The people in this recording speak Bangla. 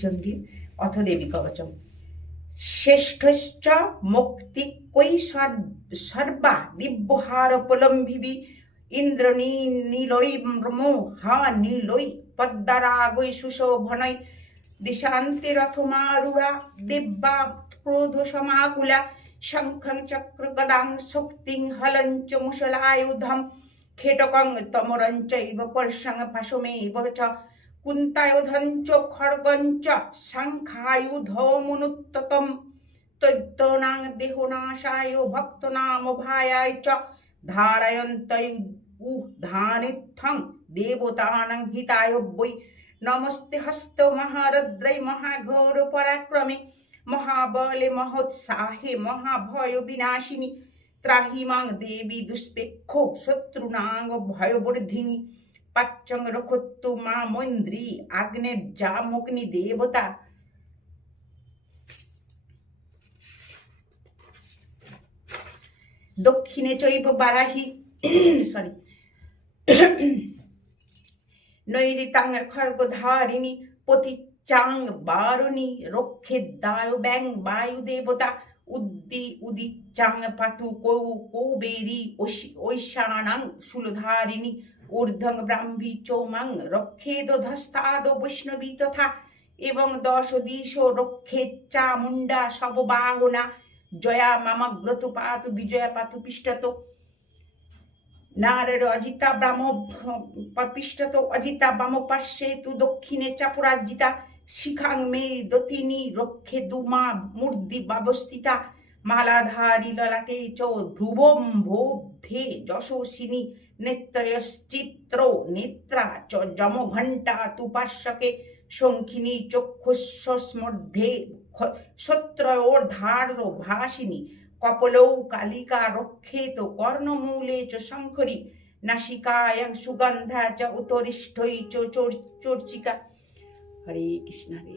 চণ্ডী অথ দেবী কবচম। শ্রেষ্ঠশ্চ মুক্তি কই সর্বা দিব্যহার প্রলম্বিবি ইন্দ্র নীলৈ হা নীলৈ পদ্মারাগৈ সুশোভনৈ দিশান্তে রথমারুঢ়া দিব্যা ক্রোধ সমাকুলা শঙ্খং চক্র গদাং শক্তিং হলঞ্চ মুশলায়ুধম খেটকং তমরঞ্চৈব পর্ষং পাশমেব চ কুন্তায়ুধঞ্চ খড়গঞ্চ শঙ্খায়ুধমনুত্ততম তৈত্যনাং দেহনাশায় ভক্তনামভায়ায় চ ধারয়ন্তৈ ধানিত্থং দেবতানাং হিতায় বৈ নমস্তে হস্ত মহারদ্রৈ মহাঘোর পরাক্রমে মহাবলে মহোৎসাহে মহাভয় বিনাশিনী ত্রাহি মাং দেবী দুষ্পেক্ষ শত্রুনাং ভয়বর্ধিনী পাচ্চং রক্ষত্তু মা মৈন্দ্রী আগ্নের জামগ্নি দেবতা দক্ষিণে চৈব বারাহি সরি নৈরিতাং খর্গধারিণী পতিচাং বারুণী রক্ষেদ্দায় ব্যাং বায়ু দেবতা উদিচ্চাং পাতু কৌবেরী ঐশানাং শূলধারিণী ঊর্ধ্বং ব্রাহ্মী চৌমাং রক্ষেদ ধস্তাদ বৈষ্ণবী তথা এবং দশ দিশ রক্ষেচ্চা মুন্ডা সববাহনা জয়া মামগ্রতু পাতু বিজয়া পাতু পিষ্টত নারের অজিতা ব্রাহ্ম পিষ্টত অজিতা বাম পার্শ্বে তু দক্ষিণে চাপুরাজিতা শিখাং মে দতিনী রক্ষে দুমা মূর্তি ব্যবস্থিতা মালাধারী ললাটে চ ধ্রুবম ভোধে যশস্বিনী নেত্রয়শ্চিত্র নেত্রা চ যমঘণ্টা তু পার্শ্বকে শঙ্খিনী চক্ষুষ্মধ্যে সত্রয়োর্ধার্য ভাসিনী কপলৌ কালিকা রক্ষেত কর্ণমূলে চ শঙ্খরী নাসিকায়াং সুগন্ধা চ উত্তরিষ্ঠৈ চ চর্চিকা। হরে কৃষ্ণ হরে।